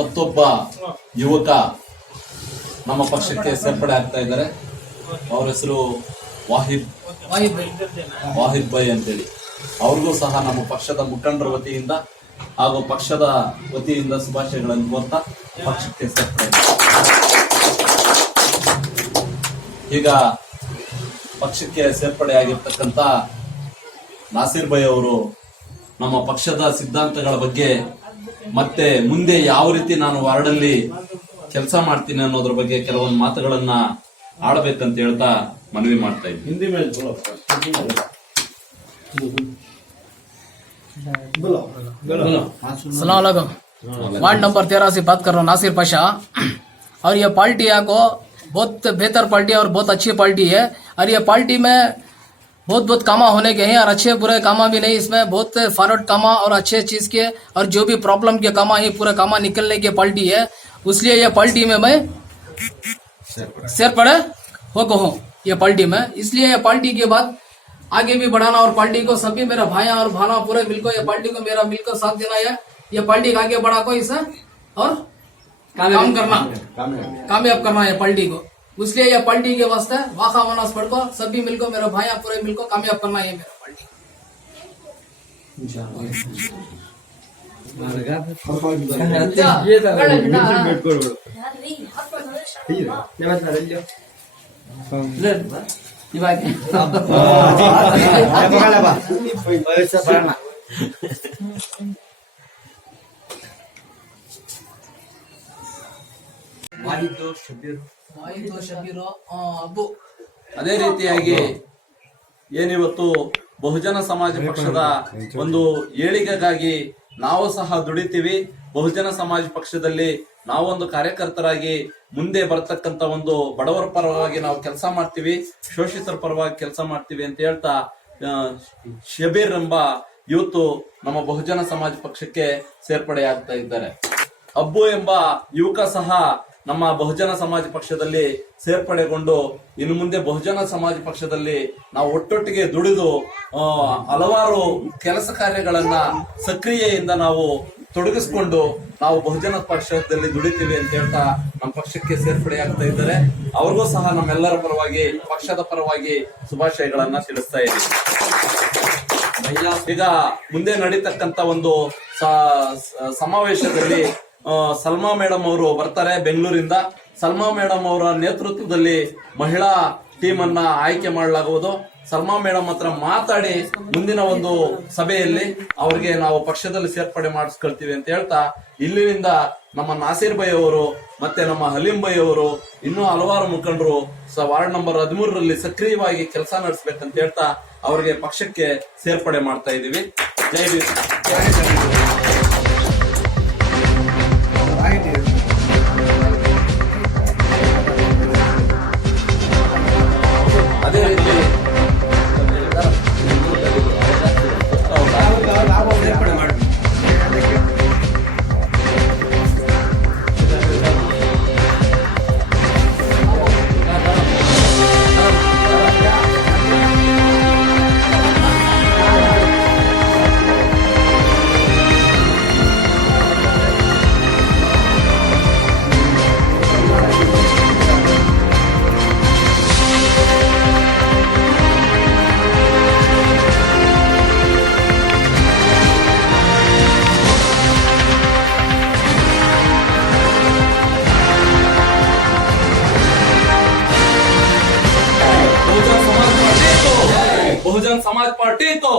ಮತ್ತೊಬ್ಬ ಯುವಕ ನಮ್ಮ ಪಕ್ಷಕ್ಕೆ ಸೇರ್ಪಡೆ ಆಗ್ತಾ ಇದ್ದಾರೆ. ಅವ್ರ ಹೆಸರು ವಾಹಿದ್ ಬೈ ಅಂತೇಳಿ. ಅವ್ರಿಗೂ ಸಹ ನಮ್ಮ ಪಕ್ಷದ ಮುಖಂಡರ ವತಿಯಿಂದ ಹಾಗೂ ಪಕ್ಷದ ವತಿಯಿಂದ ಶುಭಾಶಯಗಳನ್ನು ಕೋರ್ತಾ ಪಕ್ಷಕ್ಕೆ ಸೇರ್ಪಡೆ. ಈಗ ಪಕ್ಷಕ್ಕೆ ಸೇರ್ಪಡೆ ಆಗಿರ್ತಕ್ಕಂಥ ನಾಸೀರ್ ಬೈ ಅವರು ನಮ್ಮ ಪಕ್ಷದ ಸಿದ್ಧಾಂತಗಳ ಬಗ್ಗೆ ಮತ್ತೆ ಮುಂದೆ ಯಾವ ರೀತಿ ನಾನು ವಾರ್ಡಲ್ಲಿ ಕೆಲಸ ಮಾಡ್ತೀನಿ ಅನ್ನೋದ್ರ ಬಗ್ಗೆ ಕೆಲವೊಂದು ಮಾತುಗಳನ್ನ ಆಡಬೇಕಂತ ಹೇಳ್ತಾ ಮನವಿ ಮಾಡ್ತಾ ಇದ್ದೀನಿ. वार्ड नंबर 13 से बात कर रहा हूँ, नासिर पाशा। और ये पार्टी आपको बहुत बेहतर पार्टी है और बहुत अच्छी पार्टी है। और ये पार्टी में बहुत कामा होने के हैं और अच्छे बुरे कामा भी नहीं, इसमें बहुत फॉरवर्ड कामा और अच्छे चीज के और जो भी प्रॉब्लम के कामा है पूरे कामा निकलने की पार्टी है। इसलिए ये पार्टी में मैं सेर्पड़े हो हूँ ये पार्टी में। इसलिए ये पार्टी के बाद आगे भी बढ़ाना और पार्टी को सभी मेरा भाइया और भाना पूरे मिलकर ये पार्टी को मेरा मिलकर साथ देना है। ये पार्टी को आगे बढ़ा को इसे और काम करना, कामयाब करना है पार्टी को। इसलिए ये पार्टी के वास्ते वाखा मनास पढ़ को सभी मिलकर मेरा भाइया पूरे मिलकर कामयाब करना है मेरा पार्टी। ಅದೇ ರೀತಿಯಾಗಿ ಏನಿವತ್ತು ಬಹುಜನ ಸಮಾಜ ಪಕ್ಷದ ಒಂದು ಏಳಿಗೆಗಾಗಿ ನಾವು ಸಹ ದುಡಿತೀವಿ. ಬಹುಜನ ಸಮಾಜ ಪಕ್ಷದಲ್ಲಿ ನಾವೊಂದು ಕಾರ್ಯಕರ್ತರಾಗಿ ಮುಂದೆ ಬರ್ತಕ್ಕಂತ ಒಂದು ಬಡವರ ಪರವಾಗಿ ನಾವು ಕೆಲಸ ಮಾಡ್ತೀವಿ, ಶೋಷಿತರ ಪರವಾಗಿ ಕೆಲಸ ಮಾಡ್ತೀವಿ ಅಂತ ಹೇಳ್ತಾ ಶಬೀರ್ ಎಂಬ ಯೂತ್ ನಮ್ಮ ಬಹುಜನ ಸಮಾಜ ಪಕ್ಷಕ್ಕೆ ಸೇರ್ಪಡೆ ಆಗ್ತಾ ಇದ್ದಾರೆ. ಅಬ್ಬು ಎಂಬ ಯುವಕ ಸಹ ನಮ್ಮ ಬಹುಜನ ಸಮಾಜ ಪಕ್ಷದಲ್ಲಿ ಸೇರ್ಪಡೆಗೊಂಡು ಇನ್ನು ಮುಂದೆ ಬಹುಜನ ಸಮಾಜ ಪಕ್ಷದಲ್ಲಿ ನಾವು ಒಟ್ಟೊಟ್ಟಿಗೆ ದುಡಿದು ಹಲವಾರು ಕೆಲಸ ಕಾರ್ಯಗಳನ್ನ ಸಕ್ರಿಯೆಯಿಂದ ನಾವು ತೊಡಗಿಸ್ಕೊಂಡು ನಾವು ಬಹುಜನ ಪಕ್ಷದಲ್ಲಿ ದುಡಿತೀವಿ ಅಂತ ಹೇಳ್ತಾ ನಮ್ಮ ಪಕ್ಷಕ್ಕೆ ಸೇರ್ಪಡೆ ಆಗ್ತಾ ಇದ್ದಾರೆ. ಅವ್ರಿಗೂ ಸಹ ನಮ್ಮೆಲ್ಲರ ಪರವಾಗಿ ಪಕ್ಷದ ಪರವಾಗಿ ಶುಭಾಶಯಗಳನ್ನ ತಿಳಿಸ್ತಾ ಇದ್ದೀವಿ. ಈಗ ಮುಂದೆ ನಡೀತಕ್ಕಂತ ಒಂದು ಸಮಾವೇಶದಲ್ಲಿ ಸಲ್ಮಾ ಮೇಡಮ್ ಅವರು ಬರ್ತಾರೆ ಬೆಂಗಳೂರಿಂದ. ಸಲ್ಮಾ ಮೇಡಮ್ ಅವರ ನೇತೃತ್ವದಲ್ಲಿ ಮಹಿಳಾ ಟೀಮ್ ಅನ್ನ ಆಯ್ಕೆ ಮಾಡಲಾಗುವುದು. ಸಲ್ಮಾ ಮೇಡಮ್ ಹತ್ರ ಮಾತಾಡಿ ಮುಂದಿನ ಒಂದು ಸಭೆಯಲ್ಲಿ ಅವ್ರಿಗೆ ನಾವು ಪಕ್ಷದಲ್ಲಿ ಸೇರ್ಪಡೆ ಮಾಡಿಸ್ಕೊಳ್ತೀವಿ ಅಂತ ಹೇಳ್ತಾ ಇಲ್ಲಿನಿಂದ ನಮ್ಮ ನಾಸೀರ್ ಬೈ ಅವರು ಮತ್ತೆ ನಮ್ಮ ಹಲೀಂ ಬೈ ಅವರು ಇನ್ನೂ ಹಲವಾರು ಮುಖಂಡರು ವಾರ್ಡ್ ನಂಬರ್ 13ರಲ್ಲಿ ಸಕ್ರಿಯವಾಗಿ ಕೆಲಸ ನಡೆಸಬೇಕಂತ ಹೇಳ್ತಾ ಅವರಿಗೆ ಪಕ್ಷಕ್ಕೆ ಸೇರ್ಪಡೆ ಮಾಡ್ತಾ ಇದೀವಿ. ಜೈ ಭೀಮ್. ಅದೇ ರೀತಿ बहुजन समाज पार्टी को